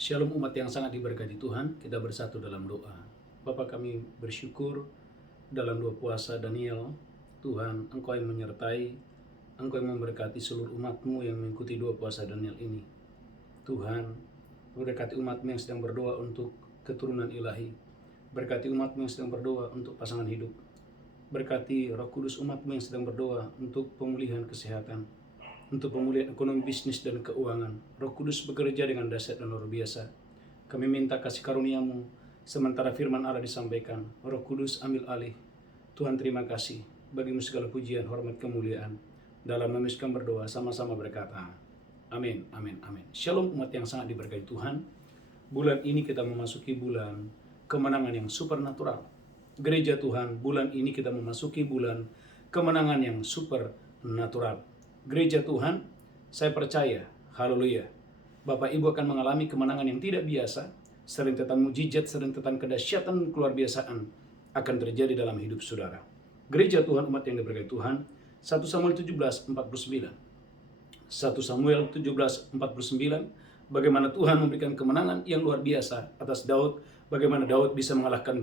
Shalom umat yang sangat diberkati Tuhan, kita bersatu dalam doa. Bapa, kami bersyukur dalam doa puasa Daniel, Tuhan Engkau yang menyertai, Engkau yang memberkati seluruh umat-Mu yang mengikuti doa puasa Daniel ini. Tuhan, berkati umat-Mu yang sedang berdoa untuk keturunan ilahi, berkati umat-Mu yang sedang berdoa untuk pasangan hidup, berkati Roh Kudus umat-Mu yang sedang berdoa untuk pemulihan kesehatan, untuk pemulihan ekonomi, bisnis, dan keuangan. Roh Kudus bekerja dengan dahsyat dan luar biasa. Kami minta kasih karunia-Mu, sementara firman Allah disampaikan, Roh Kudus ambil alih. Tuhan, terima kasih, bagimu segala pujian, hormat, kemuliaan. Dalam nama Yesus kami berdoa, sama-sama berkata, amin, amin, amin. Shalom umat yang sangat diberkati Tuhan. Bulan ini kita memasuki bulan kemenangan yang supernatural. Gereja Tuhan, bulan ini kita memasuki bulan kemenangan yang supernatural. Gereja Tuhan, saya percaya, haleluya, Bapak Ibu akan mengalami kemenangan yang tidak biasa, serentetan mujizat, serentetan kedahsyatan keluar biasaan akan terjadi dalam hidup saudara. Gereja Tuhan, umat yang diberkati Tuhan, 1 Samuel 17:49. 1 Samuel 17:49, bagaimana Tuhan memberikan kemenangan yang luar biasa atas Daud, bagaimana Daud bisa mengalahkan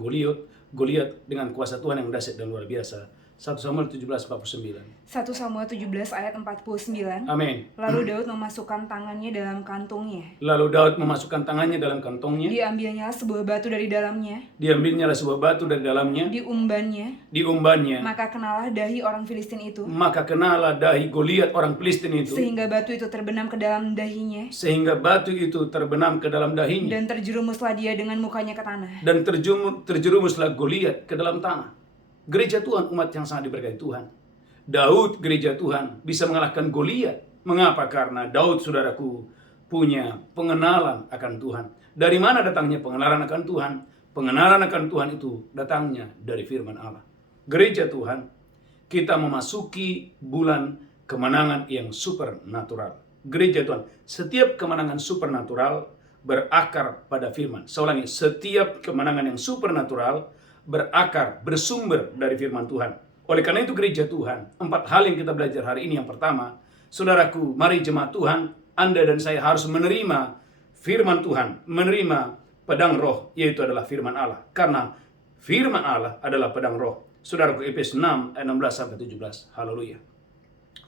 Goliat dengan kuasa Tuhan yang dahsyat dan luar biasa. 1 Samuel 17:49. 1 Samuel 17 ayat 49. Amin. Lalu Daud memasukkan tangannya dalam kantungnya. Lalu Daud memasukkan tangannya dalam kantongnya. Diambilnya sebuah batu dari dalamnya. Diambilnya sebuah batu dari dalamnya. Diumbannya. Maka kenalah dahi orang Filistin itu. Maka kenalah dahi Goliat orang Filistin itu. Sehingga batu itu terbenam ke dalam dahinya. Dan terjerumuslah dia dengan mukanya ke tanah. Dan terjerumuslah Goliat ke dalam tanah. Gereja Tuhan, umat yang sangat diberkati Tuhan. Daud, gereja Tuhan, bisa mengalahkan Goliat. Mengapa? Karena Daud, saudaraku, punya pengenalan akan Tuhan. Dari mana datangnya pengenalan akan Tuhan? Pengenalan akan Tuhan itu datangnya dari firman Allah. Gereja Tuhan, kita memasuki bulan kemenangan yang supernatural. Gereja Tuhan, setiap kemenangan supernatural berakar pada firman. Saya ulangi, setiap kemenangan yang supernatural berakar, bersumber dari firman Tuhan. Oleh karena itu gereja Tuhan, 4 hal yang kita belajar hari ini. Yang pertama, saudaraku, mari jemaat Tuhan, Anda dan saya harus menerima firman Tuhan, menerima pedang roh, yaitu adalah firman Allah. Karena firman Allah adalah pedang roh. Saudaraku, Efesus 6 ayat 16-17. Haleluya.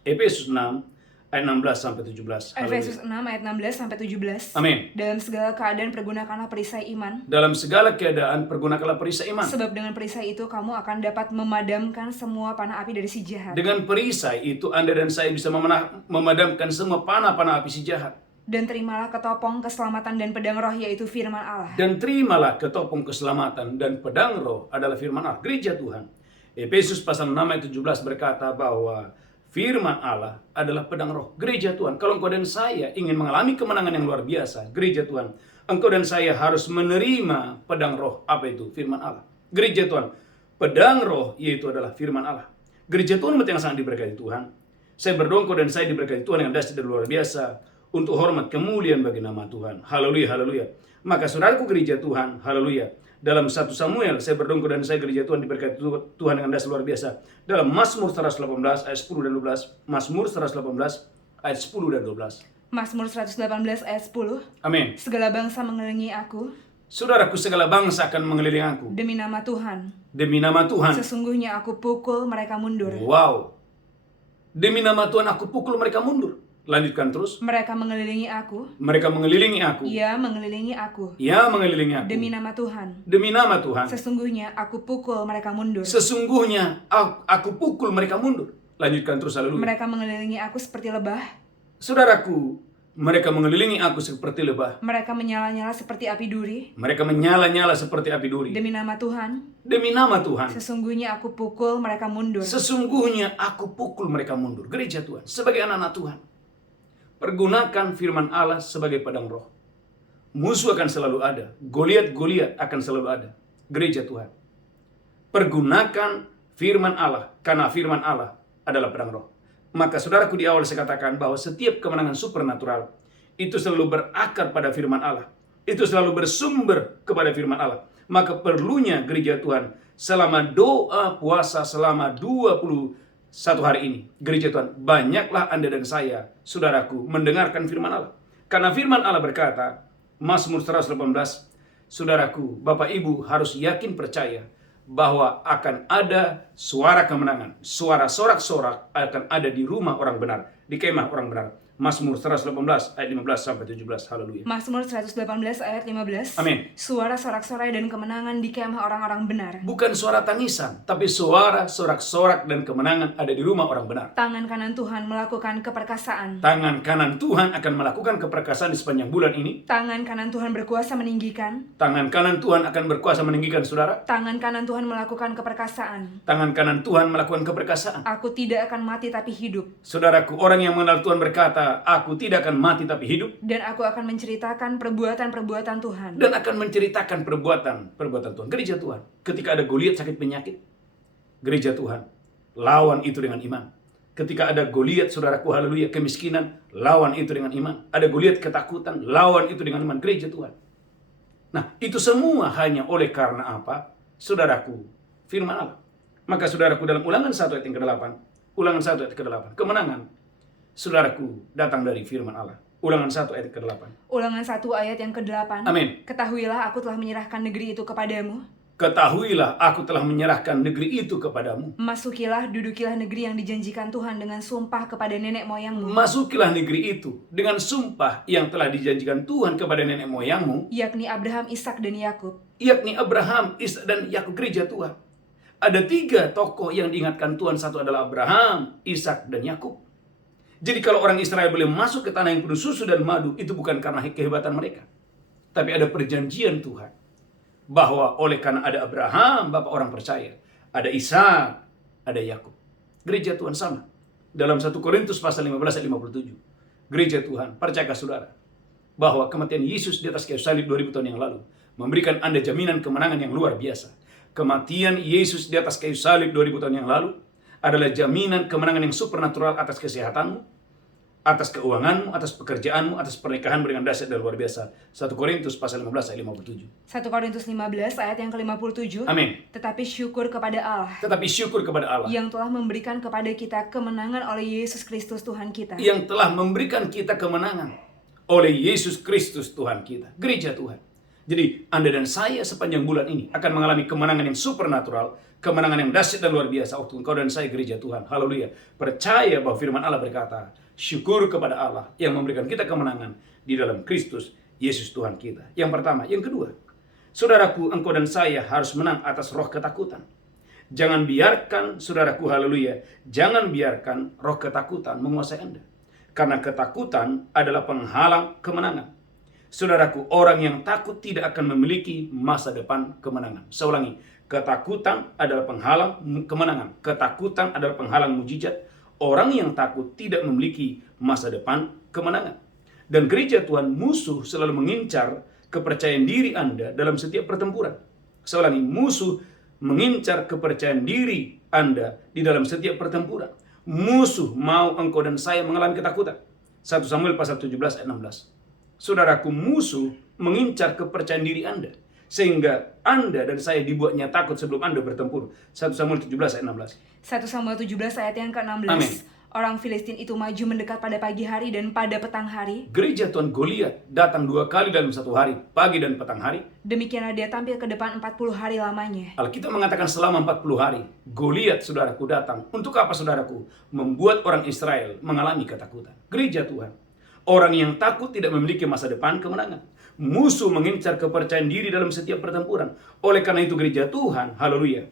Efesus 6 ayat 16-17. Efesus 6 ayat 16-17. Amin. Dalam segala keadaan pergunakanlah perisai iman. Dalam segala keadaan pergunakanlah perisai iman. Sebab dengan perisai itu kamu akan dapat memadamkan semua panah api dari si jahat. Dengan perisai itu Anda dan saya bisa memadamkan semua panah-panah api si jahat. Dan terimalah ketopong keselamatan dan pedang roh, yaitu firman Allah. Dan terimalah ketopong keselamatan dan pedang roh adalah firman Allah. Gereja Tuhan, Efesus pasal 6 ayat 17 berkata bahwa firman Allah adalah pedang roh. Gereja Tuhan, kalau engkau dan saya ingin mengalami kemenangan yang luar biasa, gereja Tuhan, engkau dan saya harus menerima pedang roh. Apa itu? Firman Allah. Gereja Tuhan, pedang roh yaitu adalah firman Allah. Gereja Tuhan, umat yang sangat diberkati Tuhan, saya berdoa engkau dan saya diberkati Tuhan yang dahsyat dan luar biasa untuk hormat kemuliaan bagi nama Tuhan. Haleluya, haleluya. Maka saudaraku gereja Tuhan, haleluya, dalam 1 Samuel, saya berdoa dan saya gereja Tuhan diberkati Tuhan dengan dahsyat luar biasa. Dalam Mazmur 118 ayat 10 dan 12. Mazmur 118 ayat 10 dan 12. Mazmur 118 ayat 10. Amin. Segala bangsa mengelilingi aku. Saudaraku, segala bangsa akan mengelilingi aku. Demi nama Tuhan. Demi nama Tuhan. Sesungguhnya aku pukul mereka mundur. Wow. Demi nama Tuhan aku pukul mereka mundur. Lanjutkan terus. Mereka mengelilingi aku. Mereka mengelilingi aku. Ia mengelilingi aku. Ia mengelilingi aku. Demi nama Tuhan. Demi nama Tuhan. Sesungguhnya aku pukul mereka mundur. Sesungguhnya aku pukul mereka mundur. Lanjutkan terus, haleluya. Mereka mengelilingi aku seperti lebah. Saudaraku, mereka mengelilingi aku seperti lebah. Mereka menyala-nyala seperti api duri. Mereka menyala-nyala seperti api duri. Demi nama Tuhan. Demi nama Tuhan. Sesungguhnya aku pukul mereka mundur. Sesungguhnya aku pukul mereka mundur. Gereja Tuhan, sebagai anak-anak Tuhan, pergunakan firman Allah sebagai pedang roh. Musuh akan selalu ada. Goliat akan selalu ada. Gereja Tuhan, pergunakan firman Allah, karena firman Allah adalah pedang roh. Maka saudaraku, di awal saya katakan bahwa setiap kemenangan supernatural itu selalu berakar pada firman Allah. Itu selalu bersumber kepada firman Allah. Maka perlunya gereja Tuhan selama doa puasa selama 21 hari ini, gereja Tuhan, banyaklah Anda dan saya, saudaraku, mendengarkan firman Allah. Karena firman Allah berkata, Mazmur 118. Saudaraku, Bapak Ibu harus yakin percaya bahwa akan ada suara kemenangan. Suara sorak-sorak akan ada di rumah orang benar, di kemah orang benar. Mazmur 118 ayat 15 sampai 17. Haleluya. Mazmur 118 ayat 15. Amin. Suara sorak-sorai dan kemenangan di kemah orang-orang benar. Bukan suara tangisan, tapi suara sorak-sorak dan kemenangan ada di rumah orang benar. Tangan kanan Tuhan melakukan keperkasaan. Tangan kanan Tuhan akan melakukan keperkasaan di sepanjang bulan ini. Tangan kanan Tuhan berkuasa meninggikan. Tangan kanan Tuhan akan berkuasa meninggikan saudara. Tangan kanan Tuhan melakukan keperkasaan. Tangan kanan Tuhan melakukan keperkasaan. Aku tidak akan mati tapi hidup. Saudaraku, orang yang mengenal Tuhan berkata, aku tidak akan mati tapi hidup. Dan aku akan menceritakan perbuatan-perbuatan Tuhan. Dan akan menceritakan perbuatan Tuhan. Gereja Tuhan, ketika ada Goliat sakit penyakit, gereja Tuhan, lawan itu dengan iman. Ketika ada Goliat, saudaraku, haleluya, kemiskinan, lawan itu dengan iman. Ada Goliat ketakutan, lawan itu dengan iman. Gereja Tuhan. Nah, itu semua hanya oleh karena apa? Saudaraku, firman Allah. Maka saudaraku, dalam Ulangan 1 ayat yang ke-8, Ulangan 1 ayat ke-8, kemenangan, saudaraku, datang dari firman Allah. Ulangan 1 ayat ke-8. Ulangan 1 ayat yang ke-8. Amin. Ketahuilah aku telah menyerahkan negeri itu kepadamu. Ketahuilah, aku telah menyerahkan negeri itu kepadamu. Masukilah, dudukilah negeri yang dijanjikan Tuhan dengan sumpah kepada nenek moyangmu. Masukilah negeri itu dengan sumpah yang telah dijanjikan Tuhan kepada nenek moyangmu, Yakni Abraham, Ishak, dan Yakub. yakni Abraham, Ishak, dan Yakub. Gereja Tuhan. Ada 3 tokoh yang diingatkan Tuhan. Satu adalah Abraham, Ishak, dan Yakub. Jadi kalau orang Israel boleh masuk ke tanah yang penuh susu dan madu, itu bukan karena kehebatan mereka. Tapi ada perjanjian Tuhan. Bahwa oleh karena ada Abraham, bapak orang percaya. Ada Ishak, ada Yakub. Gereja Tuhan sama. Dalam 1 Korintus pasal 15 ayat 57. Gereja Tuhan, percayakah saudara? Bahwa kematian Yesus di atas kayu salib 2000 tahun yang lalu memberikan Anda jaminan kemenangan yang luar biasa. Kematian Yesus di atas kayu salib 2000 tahun yang lalu adalah jaminan kemenangan yang supernatural atas kesehatanmu, atas keuanganmu, atas pekerjaanmu, atas pernikahan dengan dahsyat dan luar biasa. 1 Korintus pasal 15 ayat 57. 1 Korintus 15 ayat yang ke-57. Amin. Tetapi syukur kepada Allah Tetapi syukur kepada Allah yang telah memberikan kepada kita kemenangan oleh Yesus Kristus Tuhan kita. yang telah memberikan kita kemenangan oleh Yesus Kristus Tuhan kita. Gereja Tuhan. Jadi Anda dan saya sepanjang bulan ini akan mengalami kemenangan yang supernatural, kemenangan yang dahsyat dan luar biasa waktu engkau dan saya gereja Tuhan. Haleluya. Percaya bahwa firman Allah berkata, syukur kepada Allah yang memberikan kita kemenangan di dalam Kristus Yesus Tuhan kita. Yang pertama. Yang kedua, saudaraku, engkau dan saya harus menang atas roh ketakutan. Jangan biarkan, saudaraku, haleluya, jangan biarkan roh ketakutan menguasai Anda. Karena ketakutan adalah penghalang kemenangan. Saudaraku, orang yang takut tidak akan memiliki masa depan kemenangan. Saya ulangi, ketakutan adalah penghalang kemenangan. Ketakutan adalah penghalang mujizat. Orang yang takut tidak memiliki masa depan kemenangan. Dan gereja Tuhan, musuh selalu mengincar kepercayaan diri Anda dalam setiap pertempuran. Saya ulangi, musuh mengincar kepercayaan diri Anda di dalam setiap pertempuran. Musuh mau engkau dan saya mengalami ketakutan. 1 Samuel pasal 17 ayat 16. Saudaraku, musuh mengincar kepercayaan diri Anda. Sehingga Anda dan saya dibuatnya takut sebelum Anda bertempur. 1 Samuel 17 ayat 16. 1 Samuel 17 ayat yang ke-16. Amin. Orang Filistin itu maju mendekat pada pagi hari dan pada petang hari. Gereja Tuhan, Goliat datang 2 kali dalam 1 hari, pagi dan petang hari. Demikianlah dia tampil ke depan 40 hari lamanya. Alkitab mengatakan selama 40 hari, Goliat, saudaraku, datang. Untuk apa, saudaraku? Membuat orang Israel mengalami ketakutan. Gereja Tuhan, orang yang takut tidak memiliki masa depan kemenangan. Musuh mengincar kepercayaan diri dalam setiap pertempuran. Oleh karena itu gereja Tuhan, haleluya,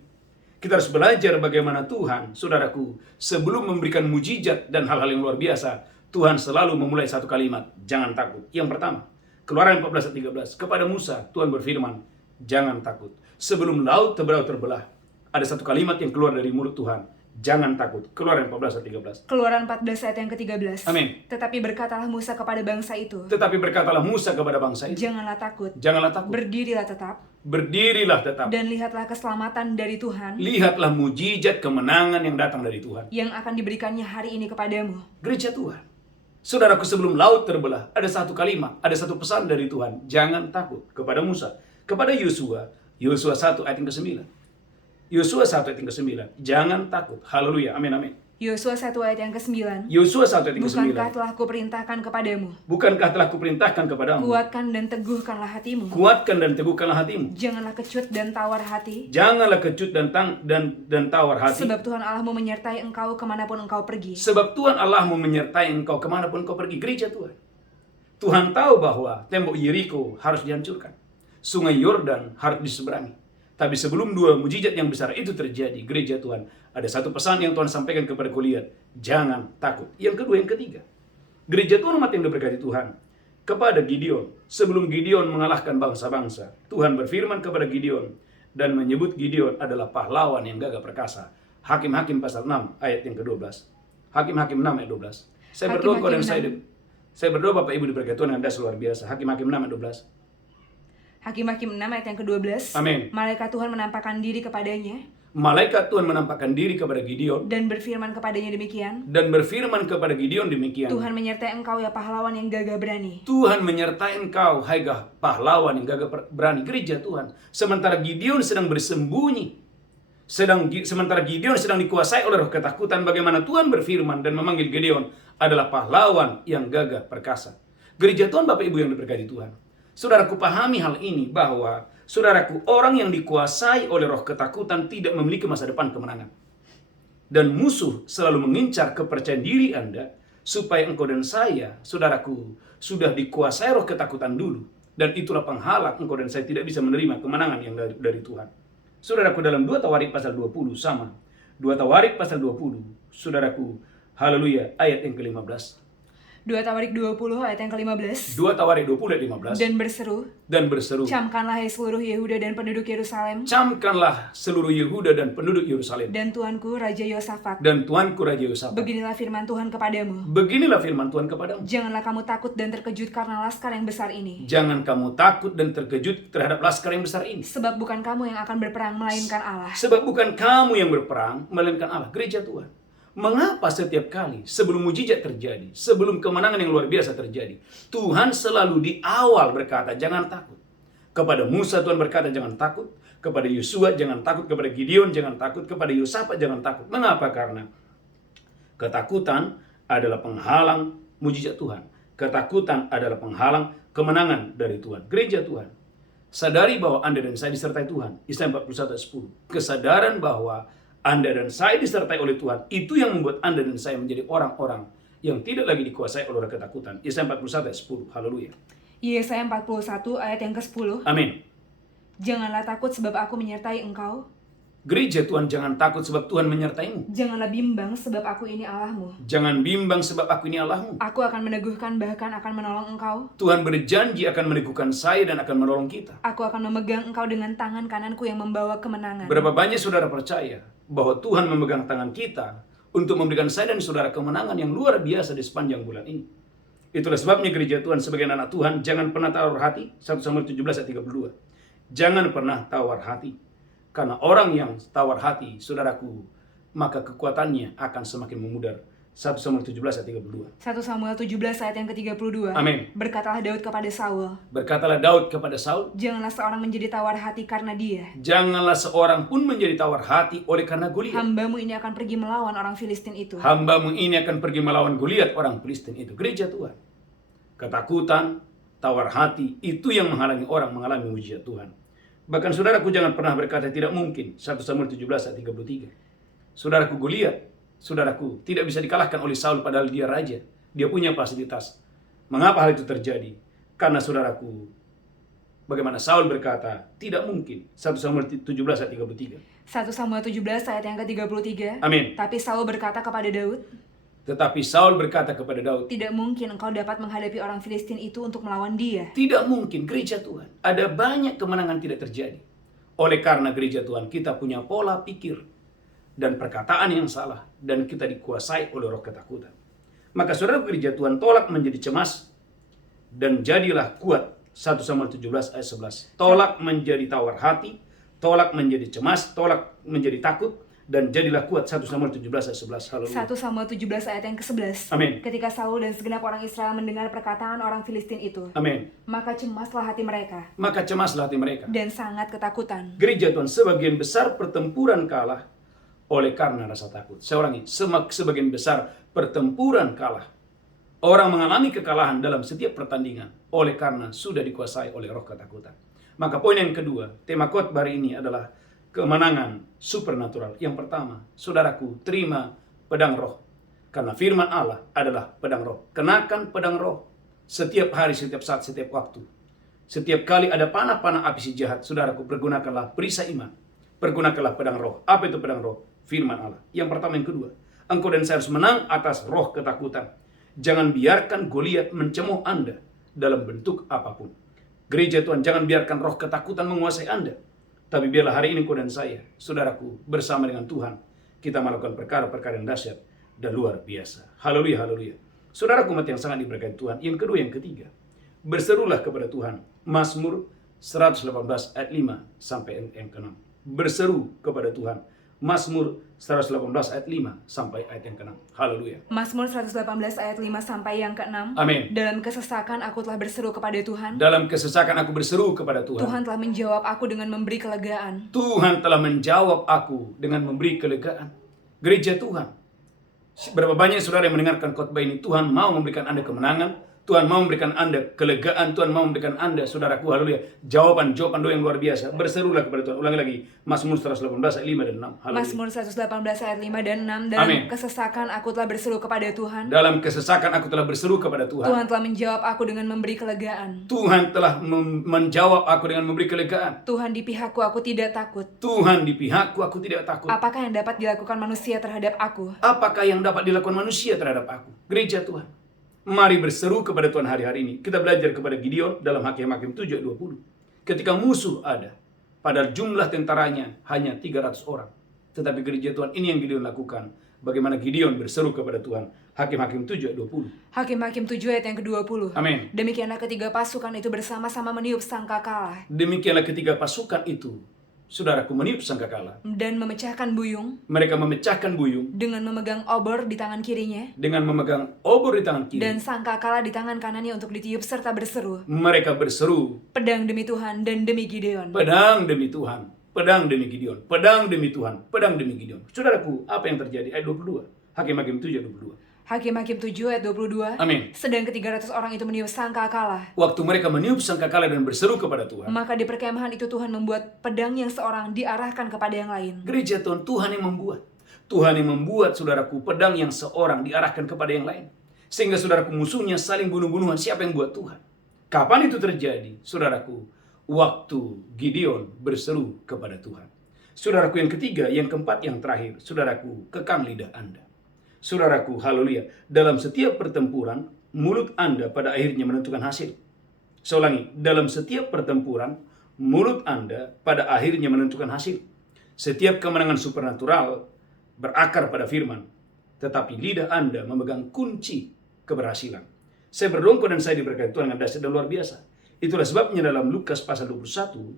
kita harus belajar bagaimana Tuhan, saudaraku, sebelum memberikan mujizat dan hal-hal yang luar biasa, Tuhan selalu memulai satu kalimat, jangan takut. Yang pertama, Keluaran 14 ayat 13, kepada Musa Tuhan berfirman, jangan takut. Sebelum laut terbelah, ada satu kalimat yang keluar dari mulut Tuhan, jangan takut. Keluaran 14 ayat 13. Keluaran 14 ayat yang ke-13. Amin. Tetapi berkatalah Musa kepada bangsa itu, Tetapi berkatalah Musa kepada bangsa itu, janganlah takut, janganlah takut, berdirilah tetap, berdirilah tetap, dan lihatlah keselamatan dari Tuhan lihatlah mujizat kemenangan yang datang dari Tuhan. yang akan diberikannya hari ini kepadamu. Gereja Tuhan, saudaraku, sebelum laut terbelah, ada satu kalimat, ada satu pesan dari Tuhan, jangan takut. Kepada Musa, kepada Yosua, Yosua 1 ayat yang ke-9. Yosua 1 ayat yang ke-9, jangan takut. Haleluya, amin, amin. Yosua 1 ayat yang ke-9. Yosua 1 ayat Bukankah ke-9. telah kuperintahkan kepadamu? Bukankah telah kuperintahkan kepadamu? Kuatkan dan teguhkanlah hatimu. Kuatkan dan teguhkanlah hatimu. Janganlah kecut dan tawar hati. Janganlah kecut dan tawar hati. Sebab Tuhan Allahmu menyertai engkau kemanapun engkau pergi. Sebab Tuhan Allahmu menyertai engkau kemanapun engkau pergi. Gereja Tuhan. Tuhan tahu bahwa tembok Yeriko harus dihancurkan. Sungai Yordan harus diseberangi. Tapi sebelum dua mujizat yang besar itu terjadi, gereja Tuhan, ada satu pesan yang Tuhan sampaikan kepada Goliat. Jangan takut. Yang kedua, yang ketiga. Gereja Tuhan umat yang diberkati Tuhan. Kepada Gideon, sebelum Gideon mengalahkan bangsa-bangsa, Tuhan berfirman kepada Gideon dan menyebut Gideon adalah pahlawan yang gagah perkasa. Hakim-Hakim pasal 6 ayat yang ke-12. Hakim-Hakim 6 ayat 12. Saya berdoa kepada saya berdoa Bapak Ibu diberkati Tuhan, Anda luar biasa. Hakim-Hakim 6 ayat 12. Hakim-Hakim 6 ayat yang ke-12. Amin. Malaikat Tuhan menampakkan diri kepadanya. Malaikat Tuhan menampakkan diri kepada Gideon. Dan berfirman kepadanya demikian. Dan berfirman kepada Gideon demikian. Tuhan menyertai engkau ya pahlawan yang gagah berani. Tuhan menyertai engkau, hai pahlawan yang gagah berani. Gereja Tuhan. Sementara Gideon sedang bersembunyi. Sementara Gideon sedang dikuasai oleh roh ketakutan. Bagaimana Tuhan berfirman dan memanggil Gideon adalah pahlawan yang gagah perkasa. Gereja Tuhan, Bapak Ibu yang diberkati Tuhan. Saudaraku, pahami hal ini bahwa saudaraku, orang yang dikuasai oleh roh ketakutan tidak memiliki masa depan kemenangan. Dan musuh selalu mengincar kepercayaan diri Anda supaya engkau dan saya, saudaraku, sudah dikuasai roh ketakutan dulu. Dan itulah penghalang engkau dan saya tidak bisa menerima kemenangan yang dari Tuhan. Saudaraku, dalam 2 Tawarik pasal 20 sama. 2 Tawarik pasal 20, saudaraku, haleluya, ayat yang ke-15. 2 Tawarik 20 ayat yang ke-15. 2 Tawarik 20 ayat 15. Dan berseru. Camkanlah hai seluruh Yehuda dan penduduk Yerusalem. Camkanlah seluruh Yehuda dan penduduk Yerusalem. Dan Tuanku Raja Yosafat. Beginilah firman Tuhan kepadamu. Beginilah firman Tuhan kepadamu. Janganlah kamu takut dan terkejut karena laskar yang besar ini. Jangan kamu takut dan terkejut terhadap laskar yang besar ini. Sebab bukan kamu yang akan berperang melainkan Allah. Sebab bukan kamu yang berperang melainkan Allah. Gereja Tuhan. Mengapa setiap kali sebelum mujizat terjadi, sebelum kemenangan yang luar biasa terjadi, Tuhan selalu di awal berkata, jangan takut. Kepada Musa Tuhan berkata, jangan takut. Kepada Yosua, jangan takut. Kepada Gideon, jangan takut. Kepada Yosafat, jangan takut. Mengapa? Karena ketakutan adalah penghalang mujizat Tuhan. Ketakutan adalah penghalang kemenangan dari Tuhan. Gereja Tuhan, sadari bahwa Anda dan saya disertai Tuhan. Yesaya 41 ayat 10. Kesadaran bahwa Anda dan saya disertai oleh Tuhan, itu yang membuat Anda dan saya menjadi orang-orang yang tidak lagi dikuasai oleh ketakutan. Yesaya 41 ayat 10. Haleluya. Yesaya 41 ayat yang ke-10. Amin. Janganlah takut sebab aku menyertai engkau. Gereja Tuhan, jangan takut sebab Tuhan menyertaimu. Janganlah bimbang sebab aku ini Allahmu. Jangan bimbang sebab aku ini Allahmu. Aku akan meneguhkan bahkan akan menolong engkau. Tuhan berjanji akan meneguhkan saya dan akan menolong kita. Aku akan memegang engkau dengan tangan kananku yang membawa kemenangan. Berapa banyak saudara percaya bahwa Tuhan memegang tangan kita untuk memberikan saya dan saudara kemenangan yang luar biasa di sepanjang bulan ini. Itulah sebabnya gereja Tuhan sebagai anak Tuhan jangan pernah tawar hati. 1 Samuel 17 ayat 32. Jangan pernah tawar hati. Karena orang yang tawar hati, saudaraku, maka kekuatannya akan semakin memudar. 1 Samuel 17 ayat 32. 1 Samuel 17 ayat yang ke-32. Amin. Berkatalah Daud kepada Saul. Berkatalah Daud kepada Saul. Janganlah seorang menjadi tawar hati karena dia. Janganlah seorang pun menjadi tawar hati oleh karena Goliat. Hambamu ini akan pergi melawan orang Filistin itu. Hambamu ini akan pergi melawan Goliat orang Filistin itu. Gereja Tuhan. Ketakutan, tawar hati, itu yang menghalangi orang mengalami mujizat Tuhan. Bahkan saudaraku jangan pernah berkata tidak mungkin. 1 Samuel 17 ayat 33. Saudaraku Goliat, saudaraku tidak bisa dikalahkan oleh Saul padahal dia raja. Dia punya fasilitas. Mengapa hal itu terjadi? Karena saudaraku, bagaimana Saul berkata, tidak mungkin. 1 Samuel 17 ayat 33. 1 Samuel 17 ayat yang ke-33. Amin. Tapi Saul berkata kepada Daud. Tetapi Saul berkata kepada Daud, tidak mungkin engkau dapat menghadapi orang Filistin itu untuk melawan dia. Tidak mungkin, gereja Tuhan. Ada banyak kemenangan tidak terjadi. Oleh karena gereja Tuhan, kita punya pola pikir dan perkataan yang salah. Dan kita dikuasai oleh roh ketakutan. Maka saudara gereja Tuhan, tolak menjadi cemas dan jadilah kuat. 1 Samuel 17 ayat 11. Tolak menjadi tawar hati, tolak menjadi cemas, tolak menjadi takut. Dan jadilah kuat. 1 Samuel 17 ayat 11. Haleluya. 1 Samuel 17 ayat yang ke-11. Amin. Ketika Saul dan segenap orang Israel mendengar perkataan orang Filistin itu. Amin. Maka cemaslah hati mereka. Maka cemaslah hati mereka. Dan sangat ketakutan. Gereja Tuhan, sebagian besar pertempuran kalah oleh karena rasa takut. Saya ulangi, sebagian besar pertempuran kalah. Orang mengalami kekalahan dalam setiap pertandingan oleh karena sudah dikuasai oleh roh ketakutan. Maka poin yang kedua, tema khotbah hari ini adalah kemenangan supernatural. Yang pertama, saudaraku, terima pedang roh. Karena firman Allah adalah pedang roh. Kenakan pedang roh setiap hari, setiap saat, setiap waktu. Setiap kali ada panah-panah api si jahat, saudaraku, pergunakanlah perisai iman. Pergunakanlah pedang roh. Apa itu pedang roh? Firman Allah. Yang pertama, yang kedua, engkau dan saya harus menang atas roh ketakutan. Jangan biarkan Goliat mencemooh Anda dalam bentuk apapun. Gereja Tuhan, jangan biarkan roh ketakutan menguasai Anda. Tapi biarlah hari ini engkau dan saya, saudaraku, bersama dengan Tuhan, kita melakukan perkara-perkara yang dahsyat dan luar biasa. Haleluya, haleluya. Saudaraku umat yang sangat diberkati Tuhan. Yang kedua, yang ketiga, berserulah kepada Tuhan. Mazmur 118 ayat 5 sampai yang ke-6. Berseru kepada Tuhan. Mazmur 118 ayat 5 sampai ayat yang ke-6. Haleluya. Mazmur 118 ayat 5 sampai yang ke-6. Amin. Dalam kesesakan aku telah berseru kepada Tuhan. Dalam kesesakan aku berseru kepada Tuhan. Tuhan telah menjawab aku dengan memberi kelegaan. Tuhan telah menjawab aku dengan memberi kelegaan. Gereja Tuhan, berapa banyak saudara yang mendengarkan khotbah ini, Tuhan mau memberikan Anda kemenangan, Tuhan mau memberikan Anda kelegaan, Tuhan mau memberikan Anda, saudaraku, haleluya, jawaban doa yang luar biasa. Berserulah kepada Tuhan. Ulangi lagi, Mazmur 118 ayat 5 dan 6. Haleluya. Mazmur 118 ayat 5 dan 6. Dalam Amin. kesesakan aku telah berseru kepada Tuhan. Dalam kesesakan aku telah berseru kepada Tuhan. Tuhan telah menjawab aku dengan memberi kelegaan. Tuhan telah menjawab aku dengan memberi kelegaan. Tuhan di pihakku, aku tidak takut. Tuhan di pihakku, aku tidak takut. Apakah yang dapat dilakukan manusia terhadap aku? Apakah yang dapat dilakukan manusia terhadap aku? Gereja Tuhan, mari berseru kepada Tuhan hari-hari ini. Kita belajar kepada Gideon dalam Hakim-Hakim 7 ayat 20. Ketika musuh ada, padahal jumlah tentaranya hanya 300 orang. Tetapi gereja Tuhan, ini yang Gideon lakukan. Bagaimana Gideon berseru kepada Tuhan. Hakim-Hakim 7 ayat 20. Hakim-Hakim 7 ayat yang ke-20. Amin. Demikianlah ketiga pasukan itu bersama-sama meniup sangkakala Demikianlah ketiga pasukan itu, saudaraku, meniup sangkakala. dan memecahkan buyung Mereka memecahkan buyung dengan memegang obor di tangan kirinya dengan memegang obor di tangan kiri. dan sangkakala di tangan kanannya untuk ditiup serta berseru, Mereka berseru, pedang demi Tuhan dan demi Gideon. pedang demi Tuhan, pedang demi Gideon, pedang demi Tuhan, pedang demi Gideon. Saudaraku, apa yang terjadi? Ayat 22. Hakim-Hakim 7 ayat 22. Hakim-Hakim 7 ayat 22. Amin. Sedang ke-300 orang itu meniup sangkakala. Waktu mereka meniup sangkakala dan berseru kepada Tuhan. Maka di perkemahan itu Tuhan membuat pedang yang seorang diarahkan kepada yang lain. Gereja Tuhan, Tuhan yang membuat. Tuhan yang membuat, saudaraku, pedang yang seorang diarahkan kepada yang lain. Sehingga saudaraku, musuhnya saling bunuh-bunuhan. Siapa yang buat? Tuhan. Kapan itu terjadi? Saudaraku, waktu Gideon berseru kepada Tuhan. Saudaraku, yang ketiga, yang keempat, yang terakhir. Saudaraku, kekang lidah Anda. Saudaraku, haleluya, dalam setiap pertempuran, mulut Anda pada akhirnya menentukan hasil. Saya ulangi, dalam setiap pertempuran, mulut Anda pada akhirnya menentukan hasil. Setiap kemenangan supernatural berakar pada firman, tetapi lidah Anda memegang kunci keberhasilan. Saya berdoa dan saya diberkati Tuhan dengan dahsyat dan luar biasa. Itulah sebabnya dalam Lukas pasal 21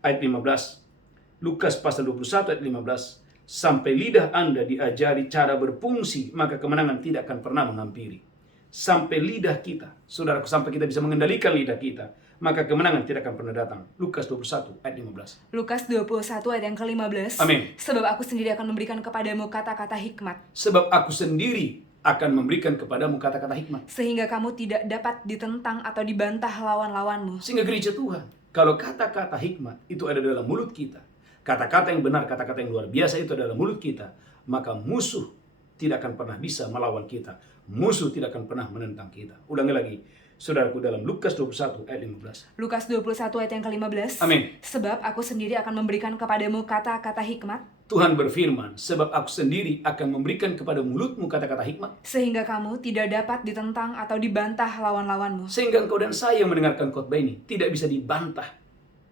ayat 15. Lukas pasal 21 ayat 15. Sampai lidah Anda diajari cara berfungsi, maka kemenangan tidak akan pernah menghampiri. Sampai lidah kita, saudaraku, sampai kita bisa mengendalikan lidah kita, maka kemenangan tidak akan pernah datang. Lukas 21 ayat 15. Lukas 21 ayat yang ke-15. Amin. Sebab aku sendiri akan memberikan kepadamu kata-kata hikmat, Sebab aku sendiri akan memberikan kepadamu kata-kata hikmat. sehingga kamu tidak dapat ditentang atau dibantah lawan-lawanmu. Sehingga gereja Tuhan, kalau kata-kata hikmat itu ada dalam mulut kita, kata-kata yang benar, kata-kata yang luar biasa itu adalah mulut kita, maka musuh tidak akan pernah bisa melawan kita. Musuh tidak akan pernah menentang kita. Ulangi lagi, saudaraku, dalam Lukas 21 ayat 15. Lukas 21 ayat yang ke-15. Amin. Sebab aku sendiri akan memberikan kepadamu kata-kata hikmat, Tuhan berfirman, sebab aku sendiri akan memberikan kepada mulutmu kata-kata hikmat, sehingga kamu tidak dapat ditentang atau dibantah lawan-lawanmu. sehingga engkau dan saya yang mendengarkan khotbah ini tidak bisa dibantah,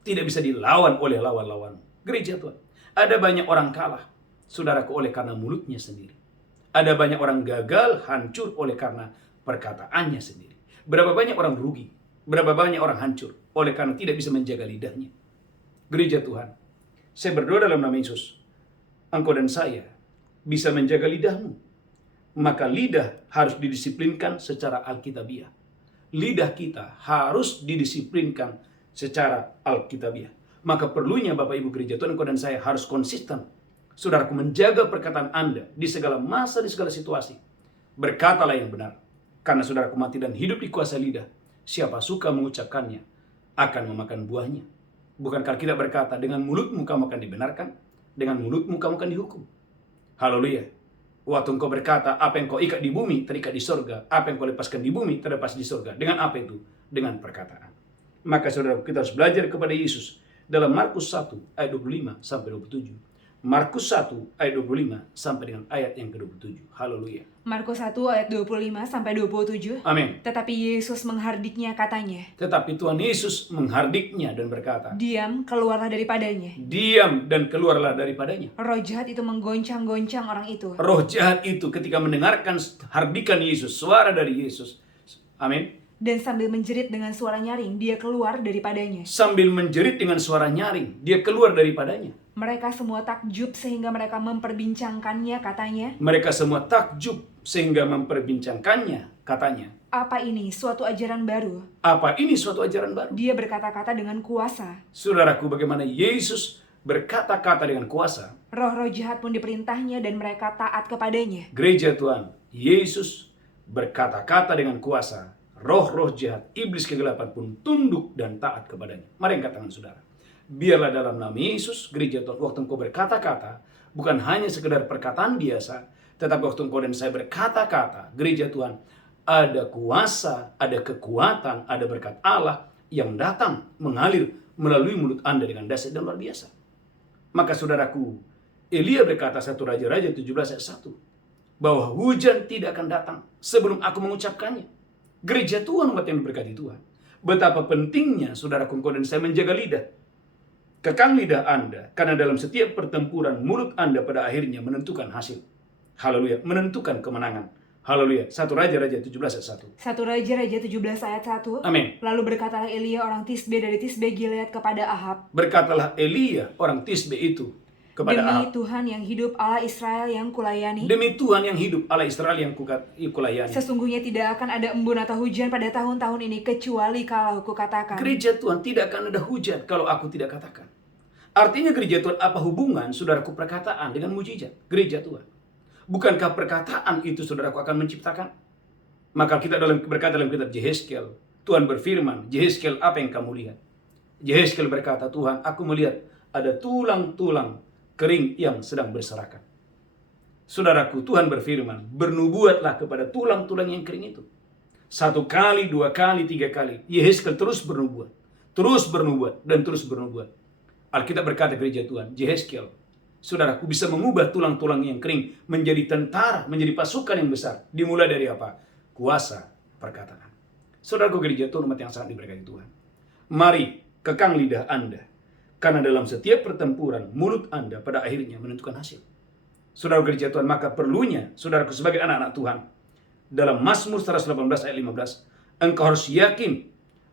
tidak bisa dilawan oleh lawan-lawan. Gereja Tuhan, ada banyak orang kalah, saudaraku, oleh karena mulutnya sendiri. Ada banyak orang gagal, hancur oleh karena perkataannya sendiri. Berapa banyak orang rugi, berapa banyak orang hancur oleh karena tidak bisa menjaga lidahnya. Gereja Tuhan, saya berdoa dalam nama Yesus, engkau dan saya bisa menjaga lidahmu. Maka lidah harus didisiplinkan secara alkitabiah. Lidah kita harus didisiplinkan secara alkitabiah. Maka perlunya Bapak Ibu gereja Tuhan, engkau dan saya harus konsisten saudaraku, menjaga perkataan Anda di segala masa, di segala situasi. Berkatalah yang benar, karena saudaraku, mati dan hidup di kuasa lidah. Siapa suka mengucapkannya akan memakan buahnya. Bukankah kita berkata, dengan mulutmu kamu akan dibenarkan, dengan mulutmu kamu akan dihukum. Haleluya. Waktu engkau berkata, apa yang kau ikat di bumi terikat di sorga, apa yang kau lepaskan di bumi terlepas di sorga. Dengan apa itu? Dengan perkataan. Maka saudara, kita harus belajar kepada Yesus dalam Markus 1 ayat 25 sampai 27. Markus 1 ayat 25 sampai dengan ayat yang ke-27. Haleluya. Markus 1 ayat 25 sampai 27. Amin. Tetapi Yesus menghardiknya katanya, Tetapi Tuhan Yesus menghardiknya dan berkata, diam, keluarlah daripadanya. diam dan keluarlah daripadanya. Roh jahat itu menggoncang-goncang orang itu. Roh jahat itu ketika mendengarkan hardikan Yesus, suara dari Yesus. Amin. Dan sambil menjerit dengan suara nyaring, dia keluar daripadanya. Sambil menjerit dengan suara nyaring, dia keluar daripadanya. Mereka semua takjub sehingga mereka memperbincangkannya katanya, Mereka semua takjub sehingga memperbincangkannya katanya. apa ini suatu ajaran baru? Apa ini suatu ajaran baru? Dia berkata-kata dengan kuasa. Saudaraku, bagaimana Yesus berkata-kata dengan kuasa. Roh-roh jahat pun diperintahnya dan mereka taat kepadanya. Gereja Tuhan, Yesus berkata-kata dengan kuasa. Roh-roh jahat, iblis kegelapan pun tunduk dan taat kepadanya. Mari angkat tangan saudara. Biarlah dalam nama Yesus, gereja Tuhan, waktu engkau berkata-kata, bukan hanya sekedar perkataan biasa, tetapi waktu engkau dan saya berkata-kata, gereja Tuhan, ada kuasa, ada kekuatan, ada berkat Allah yang datang mengalir melalui mulut Anda dengan dahsyat dan luar biasa. Maka saudaraku, Elia berkata 1 Raja-Raja 17 ayat 1, bahwa hujan tidak akan datang sebelum aku mengucapkannya. Gereja Tuhan, umat yang diberkati Tuhan, betapa pentingnya saudaraku engkau dan saya menjaga lidah. Kekang lidah Anda, karena dalam setiap pertempuran mulut Anda pada akhirnya menentukan hasil. Haleluya, menentukan kemenangan. Haleluya. 1 Raja-Raja 17 ayat 1. 1 Raja-Raja 17 ayat 1. Amin. Lalu berkatalah Elia orang Tisbe dari Tisbe Gilead kepada Ahab, Berkatalah Elia orang Tisbe itu kepada demi Ahab, Tuhan yang hidup Allah Israel yang kulayani, demi Tuhan yang hidup Allah Israel yang kulayani. sesungguhnya tidak akan ada embun atau hujan pada tahun-tahun ini kecuali kalau kukatakan. Gereja Tuhan, tidak akan ada hujan kalau aku tidak katakan. Artinya gereja Tuhan, apa hubungan saudaraku perkataan dengan mujizat? Gereja Tuhan, bukankah perkataan itu saudaraku akan menciptakan? Maka kita berkata dalam kitab Yehezkiel, Tuhan berfirman, Yehezkiel, apa yang kamu lihat? Yehezkiel berkata, Tuhan, aku melihat ada tulang-tulang kering yang sedang berserakan. Saudaraku, Tuhan berfirman, bernubuatlah kepada tulang-tulang yang kering itu. 1 kali, 2 kali, 3 kali. Yehezkiel terus bernubuat, dan terus bernubuat. Alkitab berkata gereja Tuhan, Yehezkiel, saudaraku, bisa mengubah tulang-tulang yang kering menjadi tentara, menjadi pasukan yang besar. Dimulai dari apa? Kuasa perkataan. Saudaraku, gereja Tuhan, umat yang sangat diberkati Tuhan, mari kekang lidah Anda, karena dalam setiap pertempuran mulut Anda pada akhirnya menentukan hasil. Saudara gereja Tuhan, maka perlunya saudaraku sebagai anak-anak Tuhan, dalam Mazmur 118 ayat 15, engkau harus yakin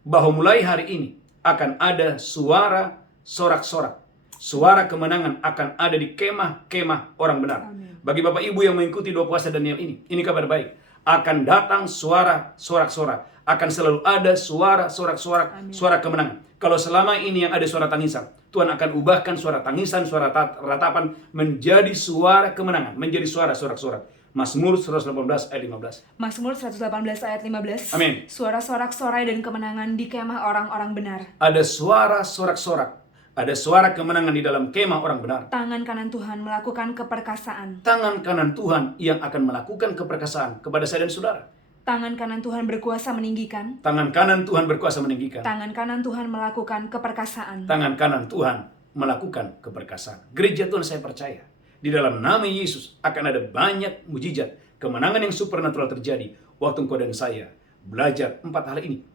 bahwa mulai hari ini akan ada suara sorak-sorak, suara kemenangan akan ada di kemah-kemah orang benar. Amin. Bagi Bapak Ibu yang mengikuti 2 puasa Daniel ini kabar baik. Akan datang suara sorak-sorak, akan selalu ada suara sorak-sorak, Amin. suara kemenangan. Kalau selama ini yang ada suara tangisan, Tuhan akan ubahkan suara tangisan, suara ratapan menjadi suara kemenangan, menjadi suara sorak-sorak. Mazmur 118 ayat 15. Mazmur 118 ayat 15. Amin. Suara sorak-sorai dan kemenangan di kemah orang-orang benar. Ada suara sorak-sorak, ada suara kemenangan di dalam kemah orang benar. Tangan kanan Tuhan melakukan keperkasaan. Tangan kanan Tuhan yang akan melakukan keperkasaan kepada saya dan saudara. Tangan kanan Tuhan berkuasa meninggikan. Tangan kanan Tuhan berkuasa meninggikan. Tangan kanan Tuhan melakukan keperkasaan. Tangan kanan Tuhan melakukan keperkasaan. Gereja Tuhan, saya percaya di dalam nama Yesus akan ada banyak mujizat, kemenangan yang supernatural terjadi waktu engkau dan saya belajar 4 hal ini.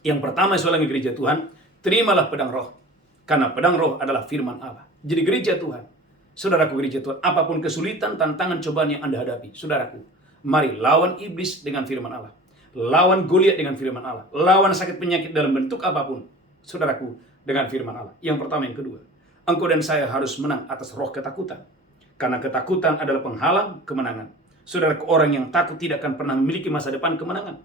Yang pertama, sebagai gereja Tuhan, terimalah pedang roh, karena pedang roh adalah firman Allah. Jadi gereja Tuhan, saudaraku gereja Tuhan, apapun kesulitan, tantangan, cobaan yang Anda hadapi, saudaraku, mari lawan iblis dengan firman Allah. Lawan Goliat dengan firman Allah. Lawan sakit penyakit dalam bentuk apapun, saudaraku, dengan firman Allah. Yang pertama. Yang kedua, engkau dan saya harus menang atas roh ketakutan. Karena ketakutan adalah penghalang kemenangan. Saudaraku, orang yang takut tidak akan pernah memiliki masa depan kemenangan.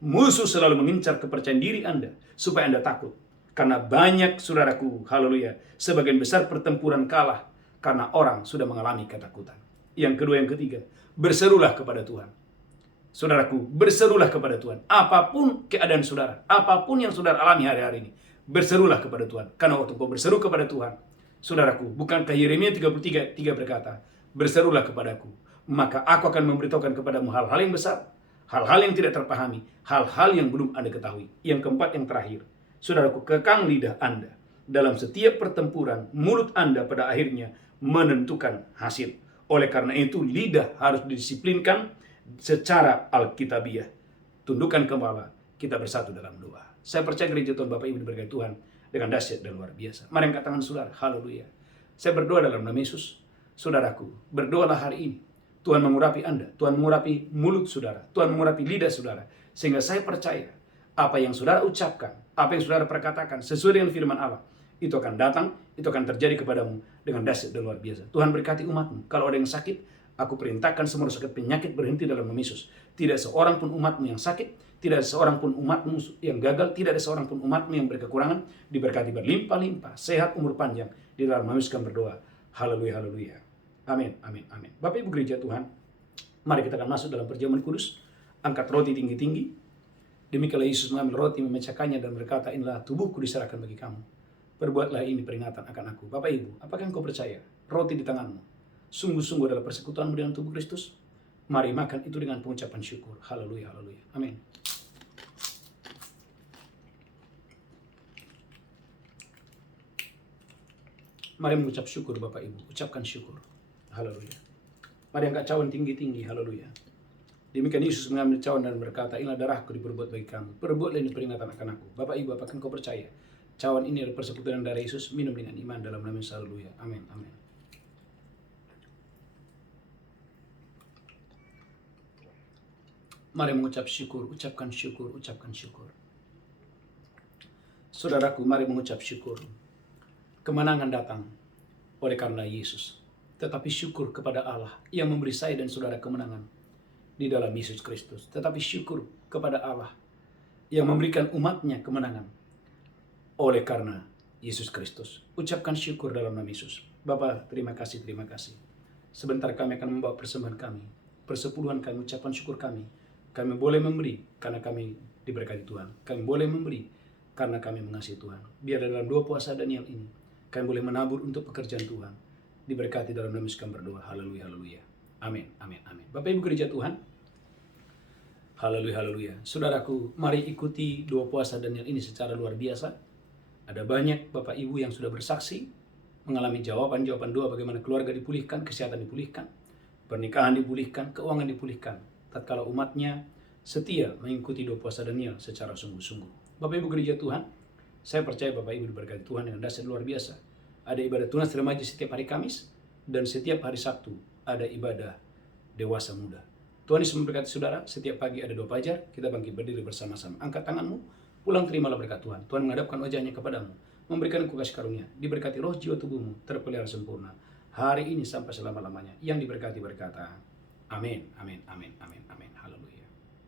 Musuh selalu mengincar kepercayaan diri Anda supaya Anda takut. Karena banyak, saudaraku, haleluya, sebagian besar pertempuran kalah karena orang sudah mengalami ketakutan. Yang kedua, yang ketiga, berserulah kepada Tuhan. Saudaraku, berserulah kepada Tuhan. Apapun keadaan saudara, apapun yang saudara alami hari-hari ini, berserulah kepada Tuhan. Karena waktu kau berseru kepada Tuhan, saudaraku, bukankah Yeremia 33:3 berkata, berserulah kepadaku, maka aku akan memberitahukan kepadamu hal-hal yang besar, hal-hal yang tidak terpahami, hal-hal yang belum Anda ketahui. Yang keempat, yang terakhir, saudaraku, kekang lidah Anda. Dalam setiap pertempuran, mulut Anda pada akhirnya menentukan hasil. Oleh karena itu, lidah harus didisiplinkan secara alkitabiah. Tundukkan kepala, kita bersatu dalam doa. Saya percaya gereja Tuhan Bapak Ibu diberkati Tuhan dengan dahsyat dan luar biasa. Mari angkat tangan saudara, haleluya. Saya berdoa dalam nama Yesus. Saudaraku, berdoalah hari ini. Tuhan mengurapi Anda, Tuhan mengurapi mulut saudara, Tuhan mengurapi lidah saudara. Sehingga saya percaya, apa yang saudara ucapkan, apa yang saudara perkatakan, sesuai dengan firman Allah, itu akan datang, itu akan terjadi kepadamu dengan dahsyat dan luar biasa. Tuhan berkati umatmu. Kalau ada yang sakit, aku perintahkan semua sakit penyakit berhenti dalam nama Yesus. Tidak seorang pun umatmu yang sakit, tidak ada seorang pun umatmu yang gagal, tidak ada seorang pun umatmu yang berkekurangan, diberkati berlimpah-limpah, sehat, umur panjang. Di dalam nama Yesus kami berdoa. Haleluya, haleluya. Amin, amin, amin. Bapak Ibu gereja Tuhan, mari kita akan masuk dalam perjamuan kudus. Angkat roti tinggi-tinggi. Demikianlah Yesus mengambil roti, memecahkannya dan berkata, inilah tubuhku diserahkan bagi kamu. Perbuatlah ini peringatan akan aku. Bapak Ibu, apakah engkau percaya? Roti di tanganmu sungguh-sungguh adalah persekutuanmu dengan tubuh Kristus. Mari makan itu dengan pengucapan syukur. Haleluya, haleluya. Amin. Mari mengucap syukur Bapak Ibu. Ucapkan syukur. Haleluya. Mari angkat cawan tinggi-tinggi. Haleluya. Demikian Yesus mengambil cawan dan berkata, inilah darahku diperbuat bagi kamu. Perbuatlah ini peringatan akan aku. Bapak Ibu, apakah engkau percaya? Cawan ini adalah persekutuan darah Yesus. Minum dengan iman dalam nama Yesus. Haleluya. Amin, amin. Mari mengucap syukur, ucapkan syukur, ucapkan syukur. Saudaraku, mari mengucap syukur. Kemenangan datang oleh karena Yesus. Tetapi syukur kepada Allah yang memberi saya dan saudara kemenangan di dalam Yesus Kristus. Tetapi syukur kepada Allah yang memberikan umatnya kemenangan oleh karena Yesus Kristus. Ucapkan syukur dalam nama Yesus. Bapa, terima kasih, terima kasih. Sebentar kami akan membawa persembahan kami, persepuluhan kami, ucapan syukur kami. Kami boleh memberi karena kami diberkati Tuhan. Kami boleh memberi karena kami mengasihi Tuhan. Biar dalam 2 puasa Daniel ini, kami boleh menabur untuk pekerjaan Tuhan. Diberkati dalam nama Yesus kami berdoa. Haleluya, haleluya. Amin, amin, amin. Bapak Ibu gereja Tuhan. Haleluya, haleluya. Saudaraku, mari ikuti 2 puasa Daniel ini secara luar biasa. Ada banyak Bapak Ibu yang sudah bersaksi, mengalami jawaban-jawaban doa bagaimana keluarga dipulihkan, kesehatan dipulihkan, pernikahan dipulihkan, keuangan dipulihkan. Tatkala umatnya setia mengikuti 2 puasa Daniel secara sungguh-sungguh. Bapak Ibu gereja Tuhan, saya percaya Bapak Ibu diberkati Tuhan dengan dahsyat luar biasa. Ada ibadah tunas remaja setiap hari Kamis, dan setiap hari Sabtu ada ibadah dewasa muda. Tuhan Yesus memberkati saudara. Setiap pagi ada 2 fajar, kita bangkit berdiri bersama-sama. Angkat tanganmu, pulang terimalah berkat Tuhan. Tuhan menghadapkan wajahnya kepadamu, memberikan engkau kasih karunia, diberkati roh jiwa tubuhmu, terpelihara sempurna hari ini sampai selama-lamanya. Yang diberkati berkata, amin, amin, amin, amin, amin. Haleluya.